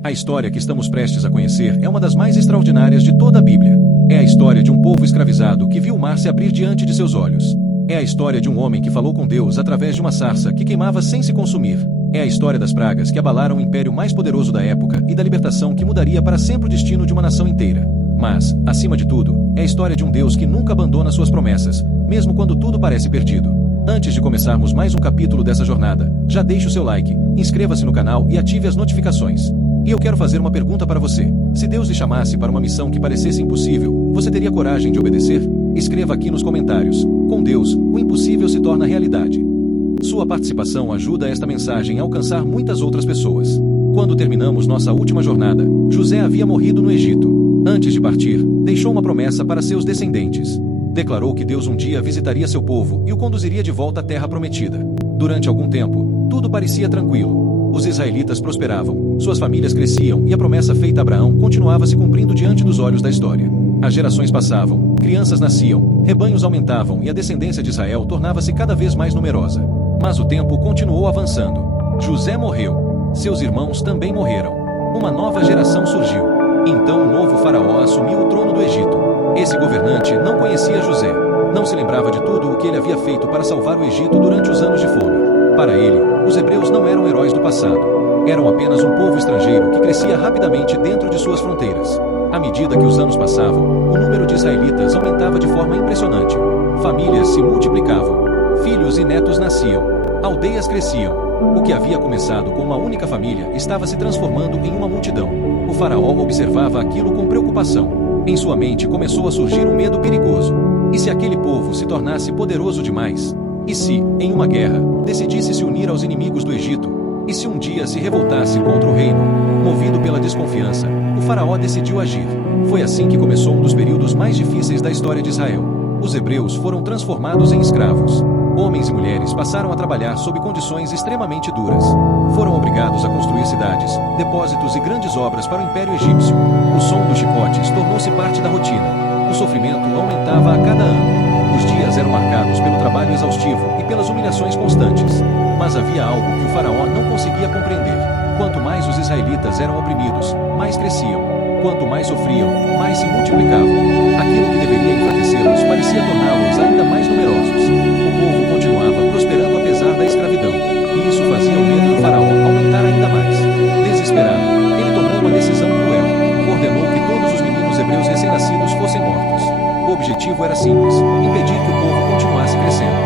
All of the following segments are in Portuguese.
A história que estamos prestes a conhecer é uma das mais extraordinárias de toda a Bíblia. É a história de um povo escravizado que viu o mar se abrir diante de seus olhos. É a história de um homem que falou com Deus através de uma sarça que queimava sem se consumir. É a história das pragas que abalaram o império mais poderoso da época e da libertação que mudaria para sempre o destino de uma nação inteira. Mas, acima de tudo, é a história de um Deus que nunca abandona suas promessas, mesmo quando tudo parece perdido. Antes de começarmos mais um capítulo dessa jornada, já deixe o seu like, inscreva-se no canal e ative as notificações. E eu quero fazer uma pergunta para você. Se Deus lhe chamasse para uma missão que parecesse impossível, você teria coragem de obedecer? Escreva aqui nos comentários. Com Deus, o impossível se torna realidade. Sua participação ajuda esta mensagem a alcançar muitas outras pessoas. Quando terminamos nossa última jornada, José havia morrido no Egito. Antes de partir, deixou uma promessa para seus descendentes. Declarou que Deus um dia visitaria seu povo e o conduziria de volta à terra prometida. Durante algum tempo, tudo parecia tranquilo. Os israelitas prosperavam, suas famílias cresciam e a promessa feita a Abraão continuava se cumprindo diante dos olhos da história. As gerações passavam, crianças nasciam, rebanhos aumentavam e a descendência de Israel tornava-se cada vez mais numerosa. Mas o tempo continuou avançando. José morreu. Seus irmãos também morreram. Uma nova geração surgiu. Então o novo faraó assumiu o trono do Egito. Esse governante não conhecia José. Não se lembrava de tudo o que ele havia feito para salvar o Egito durante os anos de fome. Para ele, os hebreus não eram heróis do passado. Eram apenas um povo estrangeiro que crescia rapidamente dentro de suas fronteiras. À medida que os anos passavam, o número de israelitas aumentava de forma impressionante. Famílias se multiplicavam. Filhos e netos nasciam. Aldeias cresciam. O que havia começado com uma única família estava se transformando em uma multidão. O faraó observava aquilo com preocupação. Em sua mente começou a surgir um medo perigoso. E se aquele povo se tornasse poderoso demais? E se, em uma guerra, decidisse se unir aos inimigos do Egito? E se um dia se revoltasse contra o reino? Movido pela desconfiança, o faraó decidiu agir. Foi assim que começou um dos períodos mais difíceis da história de Israel. Os hebreus foram transformados em escravos. Homens e mulheres passaram a trabalhar sob condições extremamente duras. Foram obrigados a construir cidades, depósitos e grandes obras para o Império Egípcio. O som dos chicotes tornou-se parte da rotina. O sofrimento aumentava a cada ano. Os dias eram marcados pelo trabalho exaustivo e pelas humilhações constantes. Mas havia algo que o faraó não conseguia compreender. Quanto mais os israelitas eram oprimidos, mais cresciam. Quanto mais sofriam, mais se multiplicavam. Aquilo que deveria enfraquecê-los parecia torná-los ainda mais numerosos. O povo continuava prosperando apesar da escravidão. E isso fazia o medo do faraó aumentar ainda mais. Desesperado, ele tomou uma decisão cruel. Ordenou que todos os meninos hebreus recém-nascidos fossem mortos. O objetivo era simples: impedir que o povo continuasse crescendo.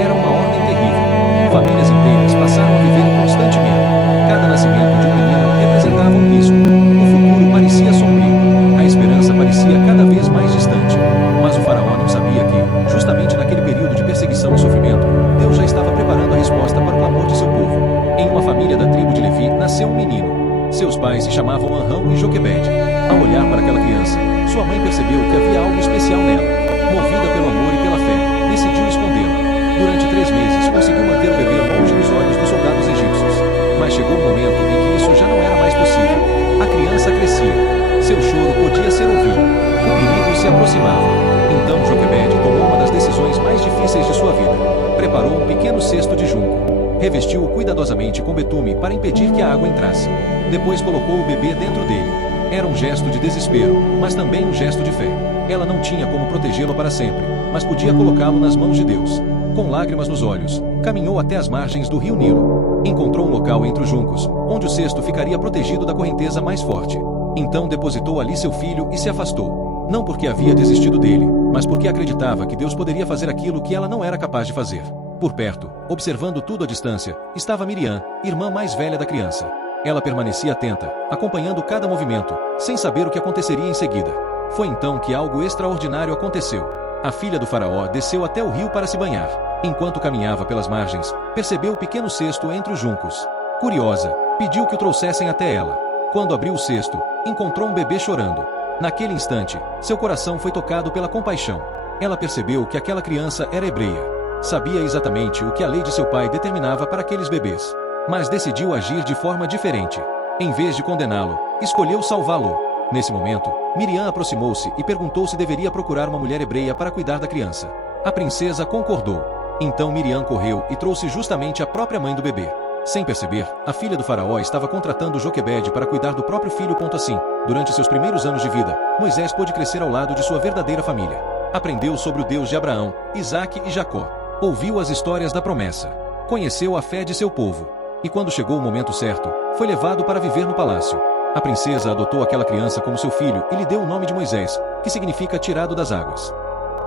Era uma ordem terrível. Famílias inteiras passaram a viver em constante medo. Cada nascimento de um menino representava um risco. O futuro parecia sombrio. A esperança parecia cada vez mais distante. Mas o faraó não sabia que, justamente naquele período de perseguição e sofrimento, Deus já estava preparando a resposta para o clamor de seu povo. Em uma família da tribo de Levi, nasceu um menino. Seus pais se chamavam Anrão e Joquebede. Ao olhar para aquela criança, sua mãe percebeu que havia algo especial nela. Movida pelo amor e pela fé, decidiu escondê-la. Durante 3 meses, conseguiu manter o bebê longe dos olhos dos soldados egípcios. Mas chegou um momento em que isso já não era mais possível. A criança crescia. Seu choro podia ser ouvido. O perigo se aproximava. Então Joquebede tomou uma das decisões mais difíceis de sua vida. Preparou um pequeno cesto de junco. Revestiu-o cuidadosamente com betume para impedir que a água entrasse. Depois colocou o bebê dentro dele. Era um gesto de desespero, mas também um gesto de fé. Ela não tinha como protegê-lo para sempre, mas podia colocá-lo nas mãos de Deus. Com lágrimas nos olhos, caminhou até as margens do rio Nilo. Encontrou um local entre os juncos, onde o cesto ficaria protegido da correnteza mais forte. Então depositou ali seu filho e se afastou. Não porque havia desistido dele, mas porque acreditava que Deus poderia fazer aquilo que ela não era capaz de fazer. Por perto, observando tudo à distância, estava Miriam, irmã mais velha da criança. Ela permanecia atenta, acompanhando cada movimento, sem saber o que aconteceria em seguida. Foi então que algo extraordinário aconteceu. A filha do faraó desceu até o rio para se banhar. Enquanto caminhava pelas margens, percebeu o pequeno cesto entre os juncos. Curiosa, pediu que o trouxessem até ela. Quando abriu o cesto, encontrou um bebê chorando. Naquele instante, seu coração foi tocado pela compaixão. Ela percebeu que aquela criança era hebreia. Sabia exatamente o que a lei de seu pai determinava para aqueles bebês. Mas decidiu agir de forma diferente. Em vez de condená-lo, escolheu salvá-lo. Nesse momento, Miriam aproximou-se e perguntou se deveria procurar uma mulher hebreia para cuidar da criança. A princesa concordou. Então Miriam correu e trouxe justamente a própria mãe do bebê. Sem perceber, a filha do faraó estava contratando Joquebede para cuidar do próprio filho. Assim, durante seus primeiros anos de vida, Moisés pôde crescer ao lado de sua verdadeira família. Aprendeu sobre o Deus de Abraão, Isaque e Jacó. Ouviu as histórias da promessa. Conheceu a fé de seu povo. E quando chegou o momento certo, foi levado para viver no palácio. A princesa adotou aquela criança como seu filho e lhe deu o nome de Moisés, que significa tirado das águas.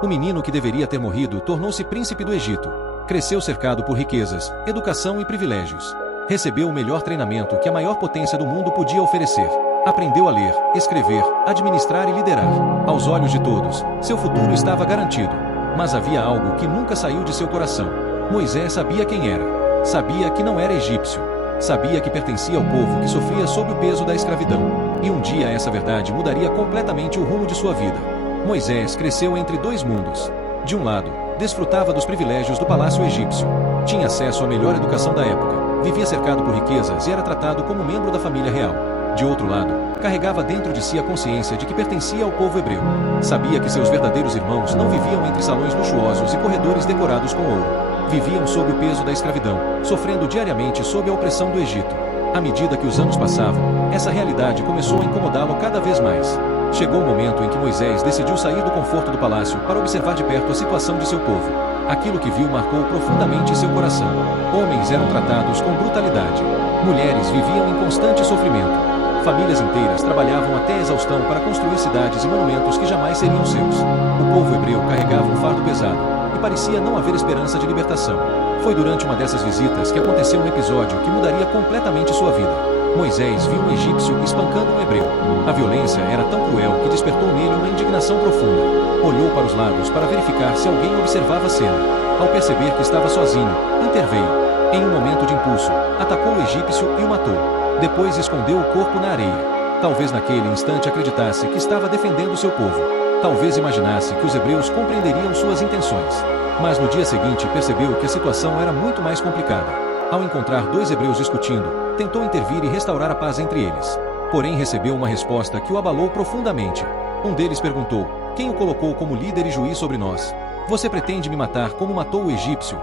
O menino que deveria ter morrido tornou-se príncipe do Egito. Cresceu cercado por riquezas, educação e privilégios. Recebeu o melhor treinamento que a maior potência do mundo podia oferecer. Aprendeu a ler, escrever, administrar e liderar. Aos olhos de todos, seu futuro estava garantido. Mas havia algo que nunca saiu de seu coração. Moisés sabia quem era. Sabia que não era egípcio. Sabia que pertencia ao povo que sofria sob o peso da escravidão. E um dia essa verdade mudaria completamente o rumo de sua vida. Moisés cresceu entre dois mundos. De um lado, desfrutava dos privilégios do palácio egípcio. Tinha acesso à melhor educação da época. Vivia cercado por riquezas e era tratado como membro da família real. De outro lado, carregava dentro de si a consciência de que pertencia ao povo hebreu. Sabia que seus verdadeiros irmãos não viviam entre salões luxuosos e corredores decorados com ouro. Viviam sob o peso da escravidão, sofrendo diariamente sob a opressão do Egito. À medida que os anos passavam, essa realidade começou a incomodá-lo cada vez mais. Chegou o momento em que Moisés decidiu sair do conforto do palácio para observar de perto a situação de seu povo. Aquilo que viu marcou profundamente seu coração. Homens eram tratados com brutalidade. Mulheres viviam em constante sofrimento. Famílias inteiras trabalhavam até a exaustão para construir cidades e monumentos que jamais seriam seus. O povo hebreu carregava um fardo pesado, e parecia não haver esperança de libertação. Foi durante uma dessas visitas que aconteceu um episódio que mudaria completamente sua vida. Moisés viu um egípcio espancando um hebreu. A violência era tão cruel que despertou nele uma indignação profunda. Olhou para os lados para verificar se alguém observava a cena. Ao perceber que estava sozinho, interveio. Em um momento de impulso, atacou o egípcio e o matou. Depois escondeu o corpo na areia. Talvez naquele instante acreditasse que estava defendendo seu povo. Talvez imaginasse que os hebreus compreenderiam suas intenções. Mas no dia seguinte percebeu que a situação era muito mais complicada. Ao encontrar dois hebreus discutindo, tentou intervir e restaurar a paz entre eles. Porém recebeu uma resposta que o abalou profundamente. Um deles perguntou: "Quem o colocou como líder e juiz sobre nós? Você pretende me matar como matou o egípcio?"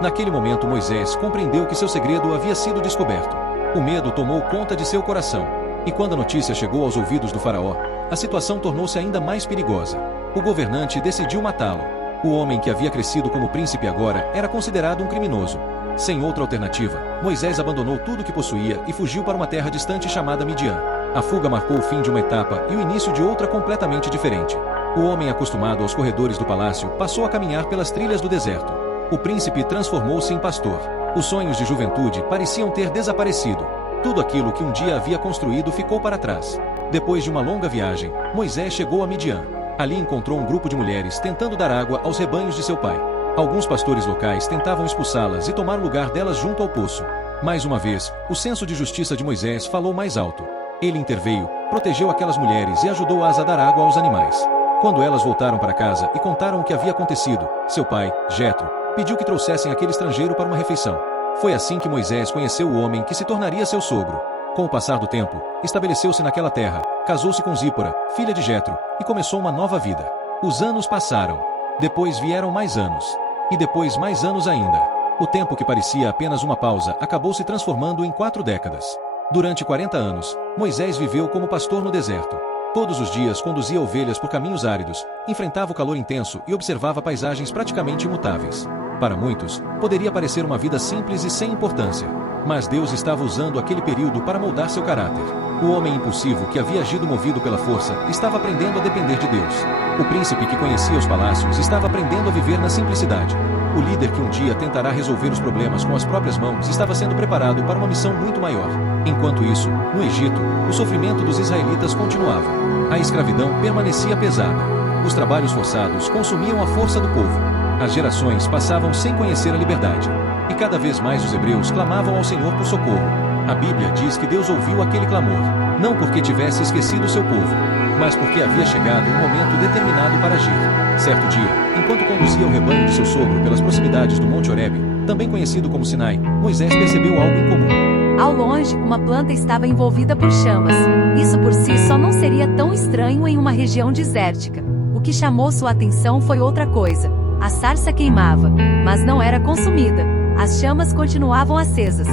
Naquele momento Moisés compreendeu que seu segredo havia sido descoberto. O medo tomou conta de seu coração. E quando a notícia chegou aos ouvidos do faraó, a situação tornou-se ainda mais perigosa. O governante decidiu matá-lo. O homem que havia crescido como príncipe agora era considerado um criminoso. Sem outra alternativa, Moisés abandonou tudo que possuía e fugiu para uma terra distante chamada Midian. A fuga marcou o fim de uma etapa e o início de outra completamente diferente. O homem acostumado aos corredores do palácio passou a caminhar pelas trilhas do deserto. O príncipe transformou-se em pastor. Os sonhos de juventude pareciam ter desaparecido. Tudo aquilo que um dia havia construído ficou para trás. Depois de uma longa viagem, Moisés chegou a Midian. Ali encontrou um grupo de mulheres tentando dar água aos rebanhos de seu pai. Alguns pastores locais tentavam expulsá-las e tomar o lugar delas junto ao poço. Mais uma vez, o senso de justiça de Moisés falou mais alto. Ele interveio, protegeu aquelas mulheres e ajudou-as a dar água aos animais. Quando elas voltaram para casa e contaram o que havia acontecido, seu pai, Jetro, pediu que trouxessem aquele estrangeiro para uma refeição. Foi assim que Moisés conheceu o homem que se tornaria seu sogro. Com o passar do tempo, estabeleceu-se naquela terra, casou-se com Zípora, filha de Jetro, e começou uma nova vida. Os anos passaram. Depois vieram mais anos. E depois mais anos ainda. O tempo que parecia apenas uma pausa acabou se transformando em 4 décadas. Durante 40 anos, Moisés viveu como pastor no deserto. Todos os dias conduzia ovelhas por caminhos áridos, enfrentava o calor intenso e observava paisagens praticamente imutáveis. Para muitos, poderia parecer uma vida simples e sem importância. Mas Deus estava usando aquele período para moldar seu caráter. O homem impulsivo que havia agido movido pela força estava aprendendo a depender de Deus. O príncipe que conhecia os palácios estava aprendendo a viver na simplicidade. O líder que um dia tentará resolver os problemas com as próprias mãos estava sendo preparado para uma missão muito maior. Enquanto isso, no Egito, o sofrimento dos israelitas continuava. A escravidão permanecia pesada. Os trabalhos forçados consumiam a força do povo. As gerações passavam sem conhecer a liberdade. E cada vez mais os hebreus clamavam ao Senhor por socorro. A Bíblia diz que Deus ouviu aquele clamor, não porque tivesse esquecido seu povo, mas porque havia chegado um momento determinado para agir. Certo dia, enquanto conduzia o rebanho de seu sogro pelas proximidades do Monte Horebe, também conhecido como Sinai, Moisés percebeu algo incomum. Ao longe, uma planta estava envolvida por chamas. Isso por si só não seria tão estranho em uma região desértica. O que chamou sua atenção foi outra coisa. A sarça queimava, mas não era consumida. As chamas continuavam acesas.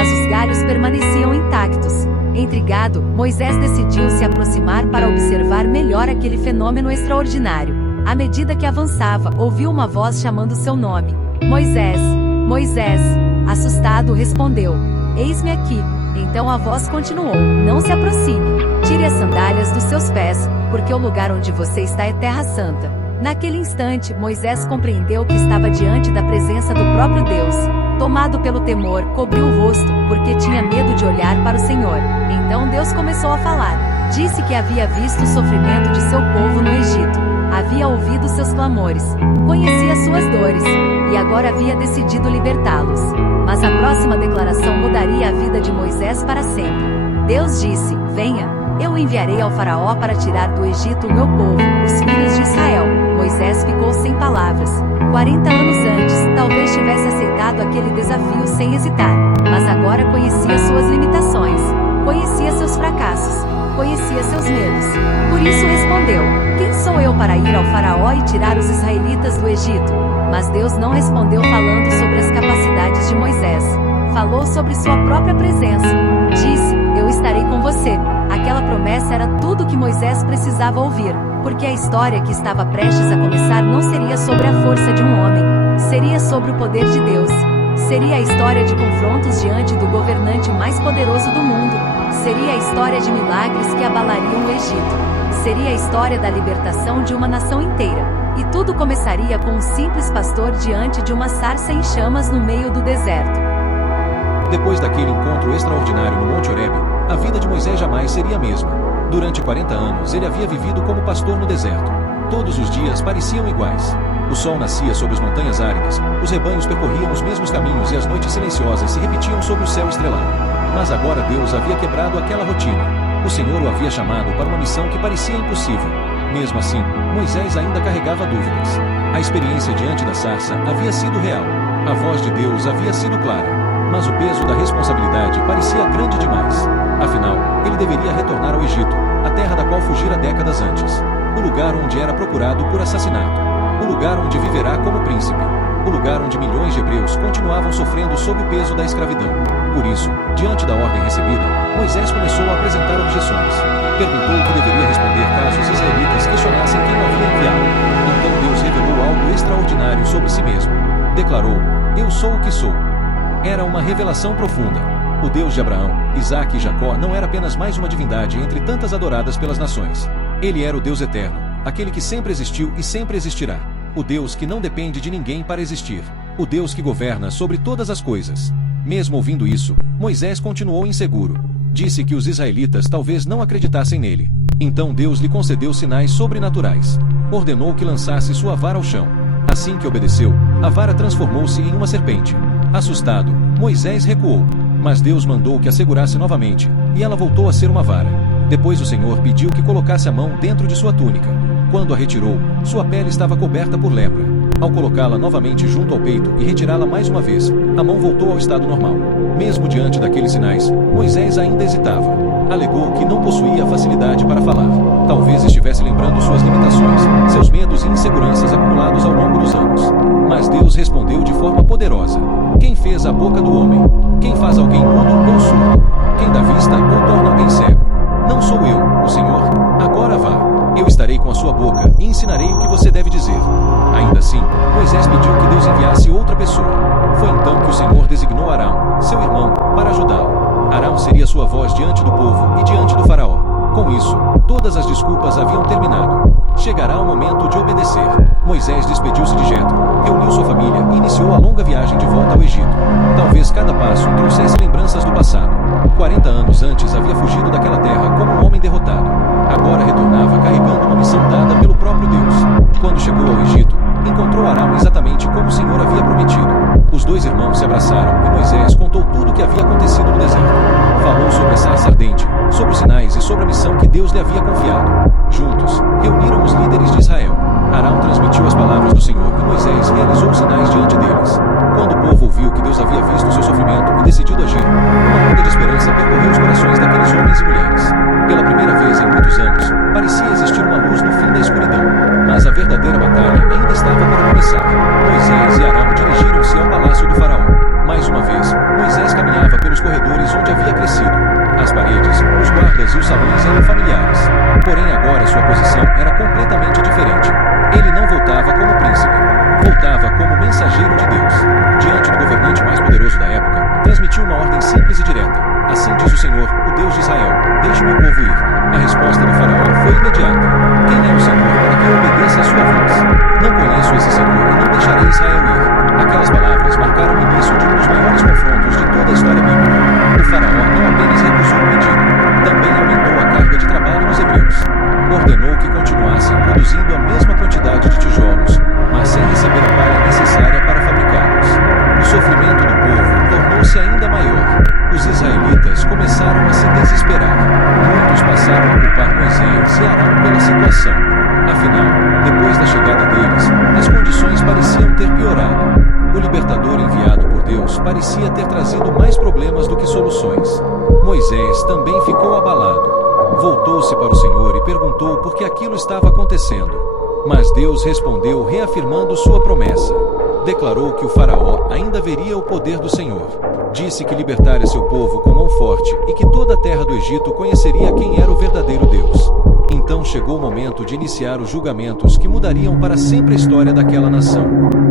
mas os galhos permaneciam intactos. Intrigado, Moisés decidiu se aproximar para observar melhor aquele fenômeno extraordinário. À medida que avançava, ouviu uma voz chamando seu nome. Moisés, Moisés. Assustado, respondeu: Eis-me aqui. Então a voz continuou: Não se aproxime. Tire as sandálias dos seus pés, porque o lugar onde você está é terra santa. Naquele instante, Moisés compreendeu que estava diante da presença do próprio Deus. Tomado pelo temor, cobriu o rosto, porque tinha medo de olhar para o Senhor. Então Deus começou a falar. Disse que havia visto o sofrimento de seu povo no Egito. Havia ouvido seus clamores. Conhecia suas dores. E agora havia decidido libertá-los. Mas a próxima declaração mudaria a vida de Moisés para sempre. Deus disse: Venha, eu o enviarei ao faraó para tirar do Egito o meu povo, os filhos de Israel. Moisés ficou sem palavras. 40 anos antes, talvez tivesse aceitado aquele desafio sem hesitar. Mas agora conhecia suas limitações. Conhecia seus fracassos. Conhecia seus medos. Por isso respondeu: Quem sou eu para ir ao faraó e tirar os israelitas do Egito? Mas Deus não respondeu falando sobre as capacidades de Moisés. Falou sobre sua própria presença. Disse: Eu estarei com você. Aquela promessa era tudo que Moisés precisava ouvir, porque a história que estava prestes a começar não seria sobre a força de um homem, seria sobre o poder de Deus. Seria a história de confrontos diante do governante mais poderoso do mundo. Seria a história de milagres que abalariam o Egito. Seria a história da libertação de uma nação inteira. E tudo começaria com um simples pastor diante de uma sarça em chamas no meio do deserto. Depois daquele encontro extraordinário no Monte Horebe, a vida de Moisés jamais seria a mesma. Durante 40 anos ele havia vivido como pastor no deserto. Todos os dias pareciam iguais. O sol nascia sobre as montanhas áridas, os rebanhos percorriam os mesmos caminhos e as noites silenciosas se repetiam sob o céu estrelado. Mas agora Deus havia quebrado aquela rotina. O Senhor o havia chamado para uma missão que parecia impossível. Mesmo assim, Moisés ainda carregava dúvidas. A experiência diante da sarça havia sido real. A voz de Deus havia sido clara. Mas o peso da responsabilidade parecia grande demais. Afinal, ele deveria retornar ao Egito, a terra da qual fugira décadas antes. O lugar onde era procurado por assassinato. O lugar onde viverá como príncipe. O lugar onde milhões de hebreus continuavam sofrendo sob o peso da escravidão. Por isso, diante da ordem recebida, Moisés começou a apresentar objeções. Perguntou o que deveria responder caso os israelitas questionassem quem o havia enviado. Então Deus revelou algo extraordinário sobre si mesmo. Declarou: Eu sou o que sou. Era uma revelação profunda. O Deus de Abraão, Isaque e Jacó não era apenas mais uma divindade entre tantas adoradas pelas nações. Ele era o Deus eterno, aquele que sempre existiu e sempre existirá. O Deus que não depende de ninguém para existir. O Deus que governa sobre todas as coisas. Mesmo ouvindo isso, Moisés continuou inseguro. Disse que os israelitas talvez não acreditassem nele. Então Deus lhe concedeu sinais sobrenaturais. Ordenou que lançasse sua vara ao chão. Assim que obedeceu, a vara transformou-se em uma serpente. Assustado, Moisés recuou. Mas Deus mandou que a segurasse novamente, e ela voltou a ser uma vara. Depois o Senhor pediu que colocasse a mão dentro de sua túnica. Quando a retirou, sua pele estava coberta por lepra. Ao colocá-la novamente junto ao peito e retirá-la mais uma vez, a mão voltou ao estado normal. Mesmo diante daqueles sinais, Moisés ainda hesitava. Alegou que não possuía facilidade para falar. Talvez estivesse lembrando suas limitações, seus medos e inseguranças acumulados ao longo dos anos. Mas Deus respondeu de forma poderosa: Quem fez a boca do homem? Quem faz alguém mudo ou surdo? Quem dá vista ou torna alguém cego? Não sou eu, o Senhor? Agora vá. Eu estarei com a sua boca e ensinarei o que você deve dizer. Ainda assim, Moisés pediu que Deus enviasse outra pessoa. Foi então que o Senhor designou Arão, seu irmão, para ajudá-lo. Arão seria sua voz diante do povo e diante do faraó. Com isso, todas as desculpas haviam terminado. Chegará o momento de obedecer. Moisés despediu-se de Jetro, reuniu sua família e iniciou a longa viagem de volta ao Egito. Talvez cada passo trouxesse lembranças do passado. 40 anos antes havia fugido daquela terra como um homem derrotado. Agora retornava carregando uma missão dada pelo próprio Deus. Quando chegou ao Egito, encontrou Arão exatamente como o Senhor havia prometido. Os dois irmãos se abraçaram e Moisés contou tudo o que havia acontecido no deserto. Falou sobre a sarça ardente, sobre os sinais e sobre a missão que Deus lhe havia confiado. Juntos, reuniram os líderes de Israel. Arão transmitiu as palavras do Senhor e Moisés realizou os sinais diante deles. Quando o povo ouviu que Deus havia visto seu sofrimento e decidido agir, uma onda de esperança percorreu os corações daqueles homens e mulheres. Pela primeira vez em muitos anos, parecia existir uma luz no fim da escuridão. Mas a verdadeira batalha ainda estava para começar. Moisés e Arão dirigiram-se ao palácio do faraó. Mais uma vez, Moisés caminhava pelos corredores familiares. Porém agora sua posição era completamente diferente. Ele não voltava como príncipe. Voltava como mensageiro de Deus. Diante do governante mais poderoso da época, transmitiu uma ordem simples e direta. Assim diz o Senhor, o Deus de Israel: deixe meu povo ir. A resposta do faraó foi imediata: quem é o Senhor para que eu obedeça a sua voz? Não conheço esse Senhor e não deixarei Israel ir. Aquelas palavras marcaram o início de um dos maiores confrontos de toda a história bíblica. O faraó não apenas recusou o pedido, também aumentou a carga de trabalho dos hebreus. Ordenou que continuassem produzindo a mesma quantidade de tijolos, mas sem receber a palha necessária para fabricá-los. O sofrimento do povo tornou-se ainda maior. Os israelitas começaram a se desesperar. Muitos passaram a culpar Moisés e Arão pela situação. Afinal, depois da chegada deles, as condições pareciam ter piorado. O libertador enviado por Deus parecia ter trazido mais problemas do que soluções. Moisés também ficou abalado. Voltou-se para o Senhor e perguntou por que aquilo estava acontecendo. Mas Deus respondeu reafirmando sua promessa. Declarou que o faraó ainda veria o poder do Senhor. Disse que libertaria seu povo com mão forte e que toda a terra do Egito conheceria quem era o verdadeiro Deus. Então chegou o momento de iniciar os julgamentos que mudariam para sempre a história daquela nação.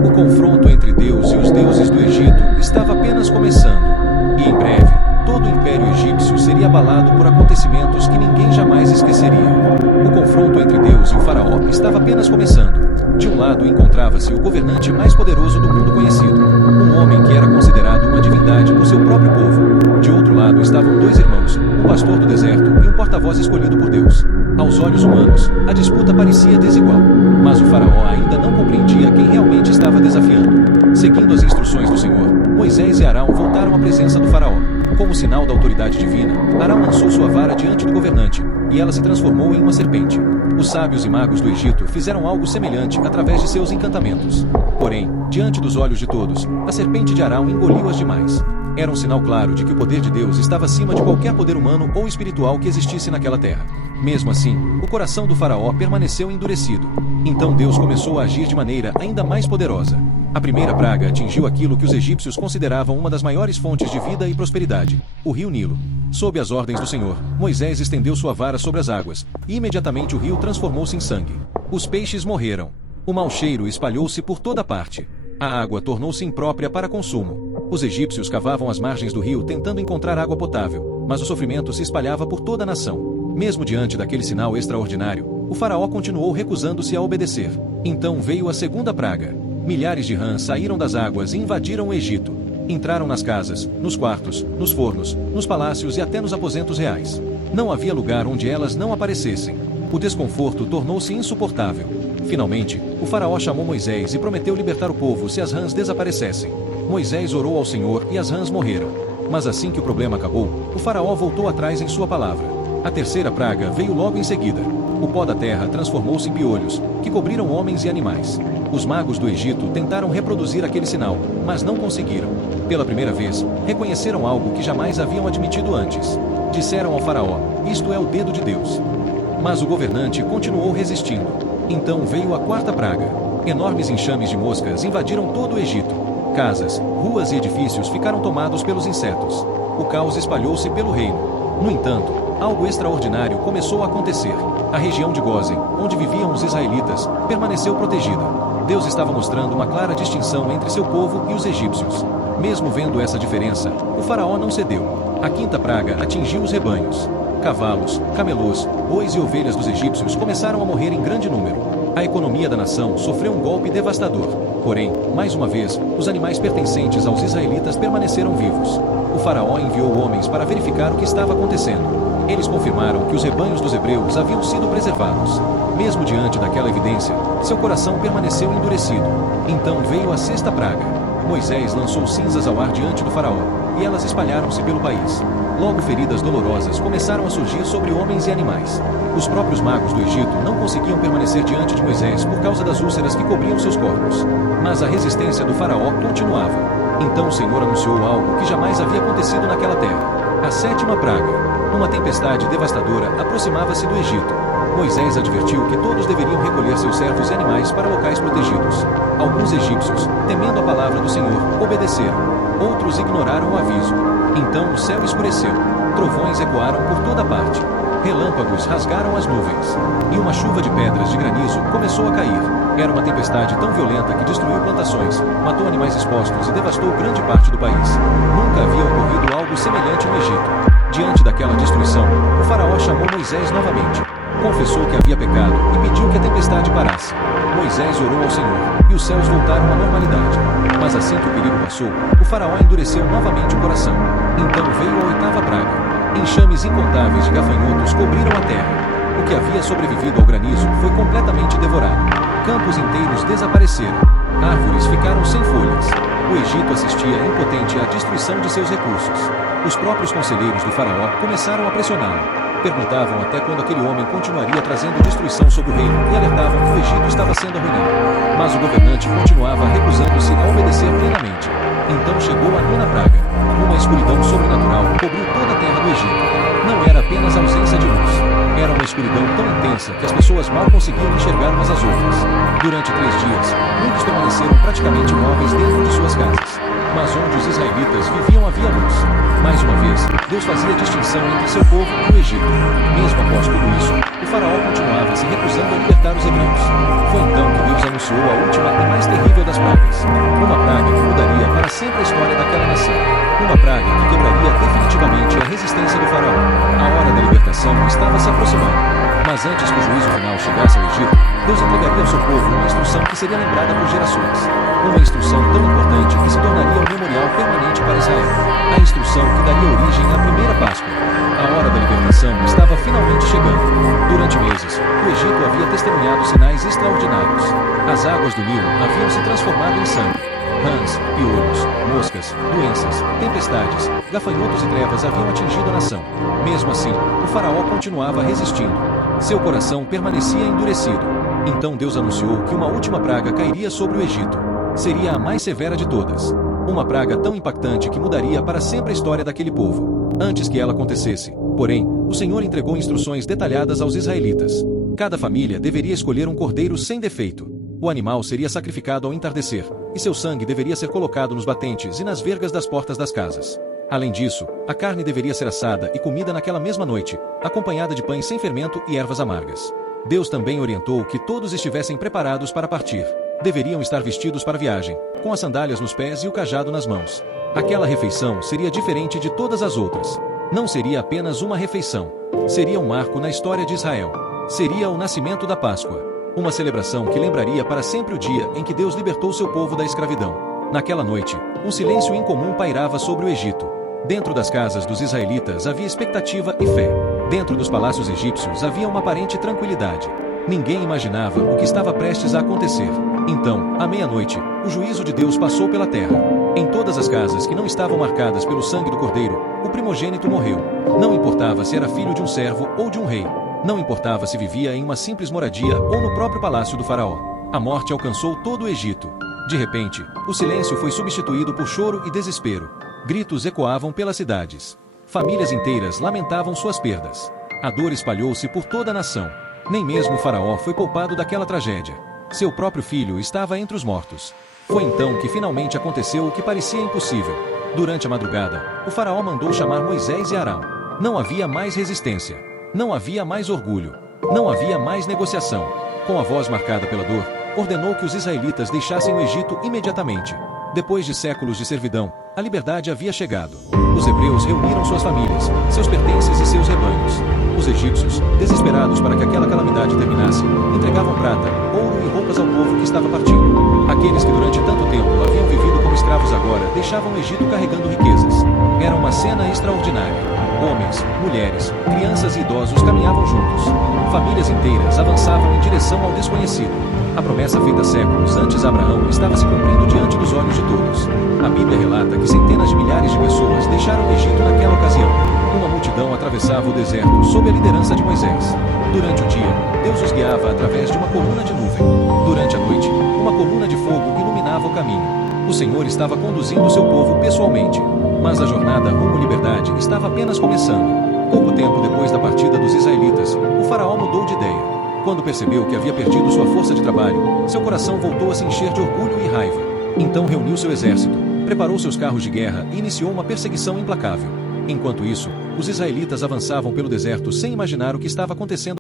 O confronto entre Deus e os deuses do Egito estava apenas começando. E em breve, todo o Império Egípcio seria abalado por acontecimentos que ninguém jamais esqueceria. O confronto entre Deus e o faraó estava apenas começando. De um lado encontrava-se o governante mais poderoso do mundo conhecido, um homem que era considerado uma divindade por seu próprio povo. De outro lado estavam dois irmãos, um pastor do deserto e um porta-voz escolhido por Deus. Aos olhos humanos, a disputa parecia desigual, mas o faraó ainda não compreendia quem realmente estava desafiando. Seguindo as instruções do Senhor, Moisés e Arão voltaram à presença do faraó. Como sinal da autoridade divina, Arão lançou sua vara diante do governante, e ela se transformou em uma serpente. Os sábios e magos do Egito fizeram algo semelhante através de seus encantamentos. Porém, diante dos olhos de todos, a serpente de Arão engoliu as demais. Era um sinal claro de que o poder de Deus estava acima de qualquer poder humano ou espiritual que existisse naquela terra. Mesmo assim, o coração do faraó permaneceu endurecido. Então Deus começou a agir de maneira ainda mais poderosa. A primeira praga atingiu aquilo que os egípcios consideravam uma das maiores fontes de vida e prosperidade, o rio Nilo. Sob as ordens do Senhor, Moisés estendeu sua vara sobre as águas, e imediatamente o rio transformou-se em sangue. Os peixes morreram. O mau cheiro espalhou-se por toda parte. A água tornou-se imprópria para consumo. Os egípcios cavavam as margens do rio tentando encontrar água potável, mas o sofrimento se espalhava por toda a nação. Mesmo diante daquele sinal extraordinário, o faraó continuou recusando-se a obedecer. Então veio a segunda praga. Milhares de rãs saíram das águas e invadiram o Egito. Entraram nas casas, nos quartos, nos fornos, nos palácios e até nos aposentos reais. Não havia lugar onde elas não aparecessem. O desconforto tornou-se insuportável. Finalmente, o faraó chamou Moisés e prometeu libertar o povo se as rãs desaparecessem. Moisés orou ao Senhor e as rãs morreram. Mas assim que o problema acabou, o faraó voltou atrás em sua palavra. A terceira praga veio logo em seguida. O pó da terra transformou-se em piolhos, que cobriram homens e animais. Os magos do Egito tentaram reproduzir aquele sinal, mas não conseguiram. Pela primeira vez, reconheceram algo que jamais haviam admitido antes. Disseram ao faraó: isto é o dedo de Deus. Mas o governante continuou resistindo. Então veio a quarta praga. Enormes enxames de moscas invadiram todo o Egito. Casas, ruas e edifícios ficaram tomados pelos insetos. O caos espalhou-se pelo reino. No entanto, algo extraordinário começou a acontecer. A região de Gósen, onde viviam os israelitas, permaneceu protegida. Deus estava mostrando uma clara distinção entre seu povo e os egípcios. Mesmo vendo essa diferença, o faraó não cedeu. A quinta praga atingiu os rebanhos. Cavalos, camelôs, bois e ovelhas dos egípcios começaram a morrer em grande número. A economia da nação sofreu um golpe devastador. Porém, mais uma vez, os animais pertencentes aos israelitas permaneceram vivos. O faraó enviou homens para verificar o que estava acontecendo. Eles confirmaram que os rebanhos dos hebreus haviam sido preservados. Mesmo diante daquela evidência, seu coração permaneceu endurecido. Então veio a sexta praga. Moisés lançou cinzas ao ar diante do faraó, e elas espalharam-se pelo país. Logo feridas dolorosas começaram a surgir sobre homens e animais. Os próprios magos do Egito não conseguiam permanecer diante de Moisés por causa das úlceras que cobriam seus corpos. Mas a resistência do faraó continuava. Então o Senhor anunciou algo que jamais havia acontecido naquela terra. A sétima praga. Uma tempestade devastadora aproximava-se do Egito. Moisés advertiu que todos deveriam recolher seus servos e animais para locais protegidos. Alguns egípcios, temendo a palavra do Senhor, obedeceram. Outros ignoraram o aviso. Então o céu escureceu. Trovões ecoaram por toda parte. Relâmpagos rasgaram as nuvens, e uma chuva de pedras de granizo começou a cair. Era uma tempestade tão violenta que destruiu plantações, matou animais expostos e devastou grande parte do país. Nunca havia ocorrido algo semelhante no Egito. Diante daquela destruição, o faraó chamou Moisés novamente. Confessou que havia pecado e pediu que a tempestade parasse. Moisés orou ao Senhor, e os céus voltaram à normalidade. Mas assim que o perigo passou, o faraó endureceu novamente o coração. Então veio a oitava praga. Enxames incontáveis de gafanhotos cobriram a terra. O que havia sobrevivido ao granizo foi completamente devorado. Campos inteiros desapareceram. Árvores ficaram sem folhas. O Egito assistia impotente à destruição de seus recursos. Os próprios conselheiros do faraó começaram a pressioná-lo. Perguntavam até quando aquele homem continuaria trazendo destruição sobre o reino e alertavam que o Egito estava sendo arruinado. Mas o governante continuava recusando-se a obedecer plenamente. Então chegou a nona praga. Uma escuridão sobrenatural cobriu toda a terra do Egito. Não era apenas ausência de luz. Era uma escuridão tão intensa que as pessoas mal conseguiam enxergar umas às outras. Durante 3 dias, muitos permaneceram praticamente imóveis dentro de suas casas. Mas onde os israelitas viviam havia luz. Mais uma vez, Deus fazia distinção entre seu povo e o Egito. Mesmo após tudo isso, o faraó continuava se recusando a libertar os hebreus. Foi então que Deus anunciou a última e mais terrível das pragas. Uma praga que mudaria para sempre a história daquela nação. Uma praga que quebraria definitivamente a resistência do faraó. A hora da libertação estava se aproximando. Mas antes que o juízo final chegasse ao Egito, Deus entregaria ao seu povo uma instrução que seria lembrada por gerações. Uma instrução tão importante que se tornaria um memorial permanente para Israel. A instrução que daria origem à primeira Páscoa. A hora da libertação estava finalmente chegando. Durante meses, o Egito havia testemunhado sinais extraordinários. As águas do Nilo haviam se transformado em sangue. Rãs, piolhos, moscas, doenças, tempestades, gafanhotos e trevas haviam atingido a nação. Mesmo assim, o faraó continuava resistindo. Seu coração permanecia endurecido. Então Deus anunciou que uma última praga cairia sobre o Egito. Seria a mais severa de todas. Uma praga tão impactante que mudaria para sempre a história daquele povo. Antes que ela acontecesse, porém, o Senhor entregou instruções detalhadas aos israelitas. Cada família deveria escolher um cordeiro sem defeito. O animal seria sacrificado ao entardecer, e seu sangue deveria ser colocado nos batentes e nas vergas das portas das casas. Além disso, a carne deveria ser assada e comida naquela mesma noite, acompanhada de pães sem fermento e ervas amargas. Deus também orientou que todos estivessem preparados para partir. Deveriam estar vestidos para a viagem, com as sandálias nos pés e o cajado nas mãos. Aquela refeição seria diferente de todas as outras. Não seria apenas uma refeição. Seria um marco na história de Israel. Seria o nascimento da Páscoa. Uma celebração que lembraria para sempre o dia em que Deus libertou seu povo da escravidão. Naquela noite, um silêncio incomum pairava sobre o Egito. Dentro das casas dos israelitas havia expectativa e fé. Dentro dos palácios egípcios havia uma aparente tranquilidade. Ninguém imaginava o que estava prestes a acontecer. Então, à meia-noite, o juízo de Deus passou pela terra. Em todas as casas que não estavam marcadas pelo sangue do cordeiro, o primogênito morreu. Não importava se era filho de um servo ou de um rei. Não importava se vivia em uma simples moradia ou no próprio palácio do faraó. A morte alcançou todo o Egito. De repente, o silêncio foi substituído por choro e desespero. Gritos ecoavam pelas cidades. Famílias inteiras lamentavam suas perdas. A dor espalhou-se por toda a nação. Nem mesmo o faraó foi poupado daquela tragédia. Seu próprio filho estava entre os mortos. Foi então que finalmente aconteceu o que parecia impossível. Durante a madrugada, o faraó mandou chamar Moisés e Arão. Não havia mais resistência. Não havia mais orgulho. Não havia mais negociação. Com a voz marcada pela dor, ordenou que os israelitas deixassem o Egito imediatamente. Depois de séculos de servidão, a liberdade havia chegado. Os hebreus reuniram suas famílias, seus pertences e seus rebanhos. Os egípcios, desesperados para que aquela calamidade terminasse, entregavam prata, ouro e roupas ao povo que estava partindo. Aqueles que durante tanto tempo haviam vivido como escravos agora deixavam o Egito carregando riquezas. Era uma cena extraordinária. Homens, mulheres, crianças e idosos caminhavam juntos. Famílias inteiras avançavam em direção ao desconhecido. A promessa feita séculos antes a Abraão estava se cumprindo diante dos olhos de todos. A Bíblia relata que centenas de milhares de pessoas deixaram o Egito naquela ocasião. Uma multidão atravessava o deserto sob a liderança de Moisés. Durante o dia, Deus os guiava através de uma coluna de nuvem. Durante a noite, uma coluna de fogo iluminava o caminho. O Senhor estava conduzindo o seu povo pessoalmente. Mas a jornada rumo à liberdade estava apenas começando. Pouco tempo depois da partida dos israelitas, o faraó mudou de ideia. Quando percebeu que havia perdido sua força de trabalho, seu coração voltou a se encher de orgulho e raiva. Então reuniu seu exército, preparou seus carros de guerra e iniciou uma perseguição implacável. Enquanto isso, os israelitas avançavam pelo deserto sem imaginar o que estava acontecendo.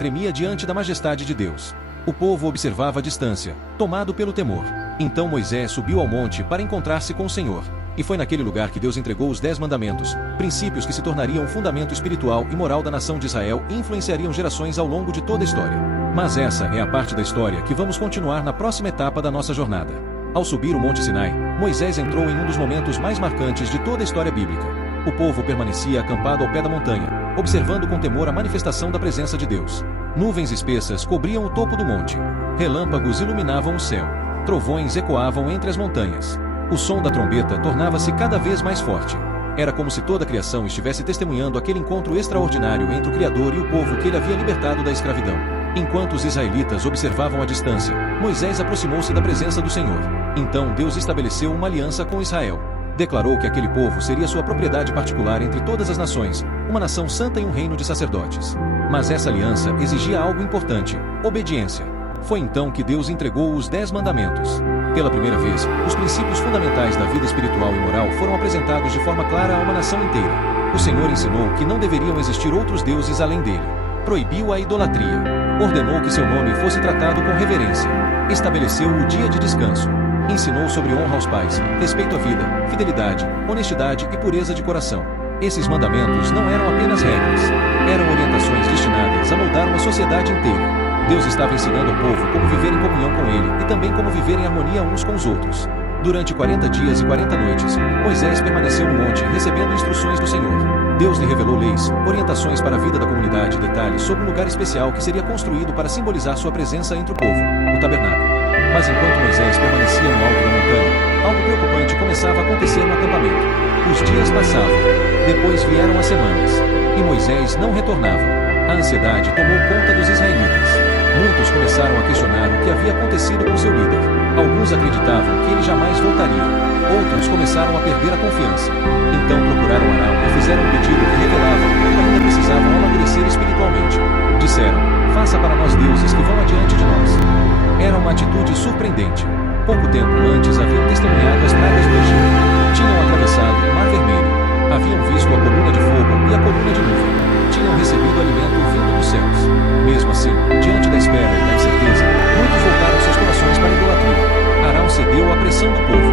Tremia diante da majestade de Deus. O povo observava à distância, tomado pelo temor. Então Moisés subiu ao monte para encontrar-se com o Senhor. E foi naquele lugar que Deus entregou os 10 mandamentos, princípios que se tornariam um fundamento espiritual e moral da nação de Israel e influenciariam gerações ao longo de toda a história. Mas essa é a parte da história que vamos continuar na próxima etapa da nossa jornada. Ao subir o Monte Sinai, Moisés entrou em um dos momentos mais marcantes de toda a história bíblica. O povo permanecia acampado ao pé da montanha, observando com temor a manifestação da presença de Deus. Nuvens espessas cobriam o topo do monte. Relâmpagos iluminavam o céu. Trovões ecoavam entre as montanhas. O som da trombeta tornava-se cada vez mais forte. Era como se toda a criação estivesse testemunhando aquele encontro extraordinário entre o Criador e o povo que ele havia libertado da escravidão. Enquanto os israelitas observavam à distância, Moisés aproximou-se da presença do Senhor. Então Deus estabeleceu uma aliança com Israel. Declarou que aquele povo seria sua propriedade particular entre todas as nações, uma nação santa e um reino de sacerdotes. Mas essa aliança exigia algo importante: obediência. Foi então que Deus entregou os 10 mandamentos. Pela primeira vez, os princípios fundamentais da vida espiritual e moral foram apresentados de forma clara a uma nação inteira. O Senhor ensinou que não deveriam existir outros deuses além dele. Proibiu a idolatria. Ordenou que seu nome fosse tratado com reverência. Estabeleceu o dia de descanso. Ensinou sobre honra aos pais, respeito à vida, fidelidade, honestidade e pureza de coração. Esses mandamentos não eram apenas regras. Eram orientações destinadas a moldar uma sociedade inteira. Deus estava ensinando ao povo como viver em comunhão com Ele e também como viver em harmonia uns com os outros. Durante 40 dias e 40 noites, Moisés permaneceu no monte recebendo instruções do Senhor. Deus lhe revelou leis, orientações para a vida da comunidade e detalhes sobre um lugar especial que seria construído para simbolizar sua presença entre o povo, o tabernáculo. Mas enquanto Moisés permanecia no alto da montanha, algo preocupante começava a acontecer no acampamento. Os dias passavam, depois vieram as semanas, e Moisés não retornava. A ansiedade tomou conta dos israelitas. Muitos começaram a questionar o que havia acontecido com seu líder. Alguns acreditavam que ele jamais voltaria. Outros começaram a perder a confiança. Então procuraram Arão e fizeram um pedido que revelava quanto ainda precisavam amadurecer espiritualmente. Disseram: faça para nós deuses que vão adiante de nós. Era uma atitude surpreendente. Pouco tempo antes haviam testemunhado as pragas do Egito. Tinham atravessado o Mar Vermelho. Haviam visto a coluna de fogo e a coluna de nuvem. Tinham recebido alimento vindo dos céus. Mesmo assim, diante da espera e da incerteza, muitos voltaram seus corações para a idolatria. Arão cedeu à pressão do povo.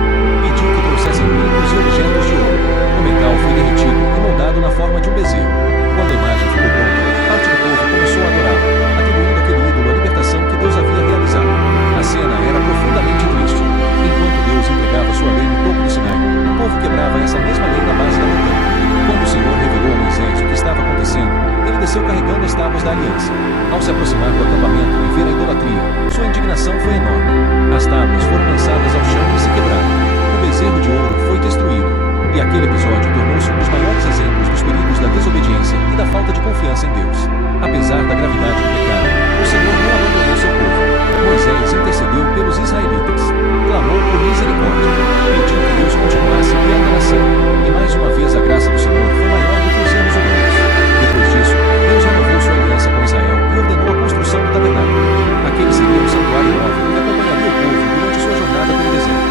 Pediu que trouxessem brincos e objetos de ouro. O metal foi derretido e moldado na forma de um bezerro. Quando a imagem ficou pronta, parte do povo começou a adorá-la, atribuindo àquele ídolo a libertação que Deus havia realizado. A cena era profundamente triste. Enquanto Deus entregava sua lei no topo do Sinai, o povo quebrava essa mesma lei na base da montanha. Quando o Senhor revelou a Moisés o que estava acontecendo, ele desceu carregando as tábuas da aliança. Ao se aproximar do acampamento e ver a idolatria, sua indignação foi enorme. As tábuas foram lançadas ao chão e se quebraram. O bezerro de ouro foi destruído. E aquele episódio tornou-se um dos maiores exemplos dos perigos da desobediência e da falta de confiança em Deus. Apesar da gravidade do pecado, o Senhor não abandonou seu povo. Moisés intercedeu pelos israelitas. Clamou por misericórdia. Pediu que Deus continuasse guiando a nação. E mais uma vez a graça do Senhor foi maior do que os anos humanos. Depois disso, Deus renovou sua aliança com Israel e ordenou a construção do tabernáculo. Aquele seria um santuário novo que acompanharia o povo durante sua jornada pelo deserto.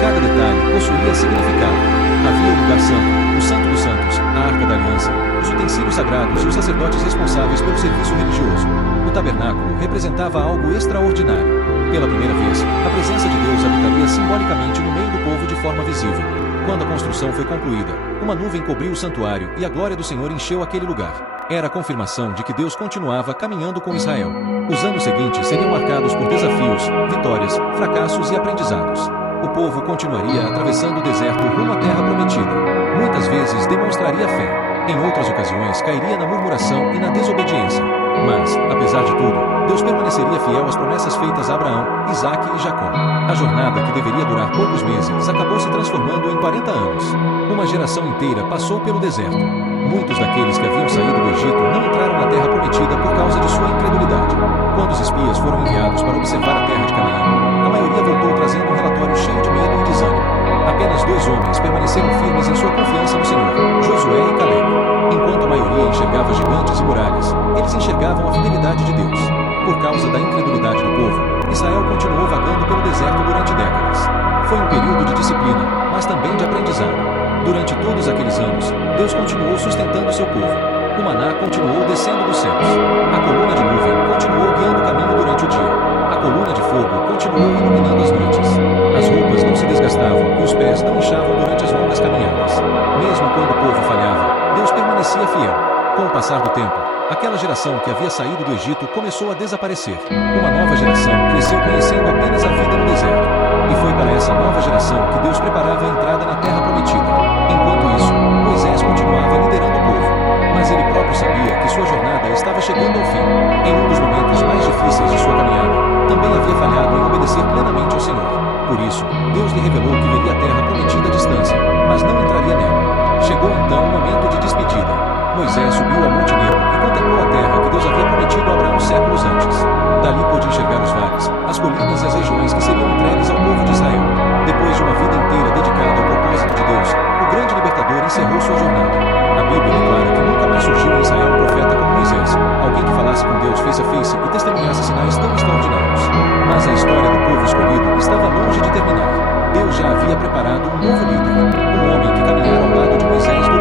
Cada detalhe possuía significado. Havia o lugar santo, o Santo dos Santos, a Arca da Aliança, os utensílios sagrados e os sacerdotes responsáveis pelo serviço religioso. O tabernáculo representava algo extraordinário. Pela primeira vez, a presença de Deus habitaria simbolicamente no meio do povo de forma visível. Quando a construção foi concluída, uma nuvem cobriu o santuário e a glória do Senhor encheu aquele lugar. Era a confirmação de que Deus continuava caminhando com Israel. Os anos seguintes seriam marcados por desafios, vitórias, fracassos e aprendizados. O povo continuaria atravessando o deserto rumo à terra prometida. Muitas vezes demonstraria fé. Em outras ocasiões cairia na murmuração e na desobediência. Mas, apesar de tudo, Deus permaneceria fiel às promessas feitas a Abraão, Isaque e Jacó. A jornada, que deveria durar poucos meses, acabou se transformando em 40 anos. Uma geração inteira passou pelo deserto. Muitos daqueles que haviam saído do Egito não entraram na terra prometida por causa de sua incredulidade. Quando os espias foram enviados para observar a terra de Canaã, a maioria voltou trazendo um relatório cheio de medo e desânimo. Apenas 2 homens permaneceram firmes em sua confiança no Senhor, Josué e Caleb. Enquanto a maioria enxergava gigantes e muralhas, eles enxergavam a fidelidade de Deus. Por causa da incredulidade do povo, Israel continuou vagando pelo deserto durante décadas. Foi um período de disciplina, mas também de aprendizado. Durante todos aqueles anos, Deus continuou sustentando seu povo. O maná continuou descendo dos céus. A coluna de nuvem continuou guiando o caminho durante o dia. A coluna de fogo continuou iluminando as noites. As roupas não se desgastavam e os pés não inchavam durante as longas caminhadas. Mesmo quando o povo falhava, Deus permanecia fiel. Com o passar do tempo, aquela geração que havia saído do Egito começou a desaparecer. Uma nova geração cresceu conhecendo apenas a vida no deserto. E foi para essa nova geração que Deus preparava a entrada na terra prometida. Enquanto isso, Moisés continuava liderando o povo. Mas ele próprio sabia que sua jornada estava chegando ao fim. Em um dos momentos mais difíceis de sua caminhada, também havia falhado em obedecer plenamente ao Senhor. Por isso, Deus lhe revelou que veria a terra prometida à distância, mas não entraria nela. Chegou então o momento de despedida. Moisés subiu ao Monte Nebo e contemplou a terra que Deus havia prometido a Abraão séculos antes. Dali pôde enxergar os vales, as colinas e as regiões que seriam entregues ao povo de Israel. Depois de uma vida inteira dedicada ao propósito de Deus, testemunhasse sinais tão extraordinários. Mas a história do povo escolhido estava longe de terminar. Deus já havia preparado um novo líder, um homem que caminhara ao lado de Moisés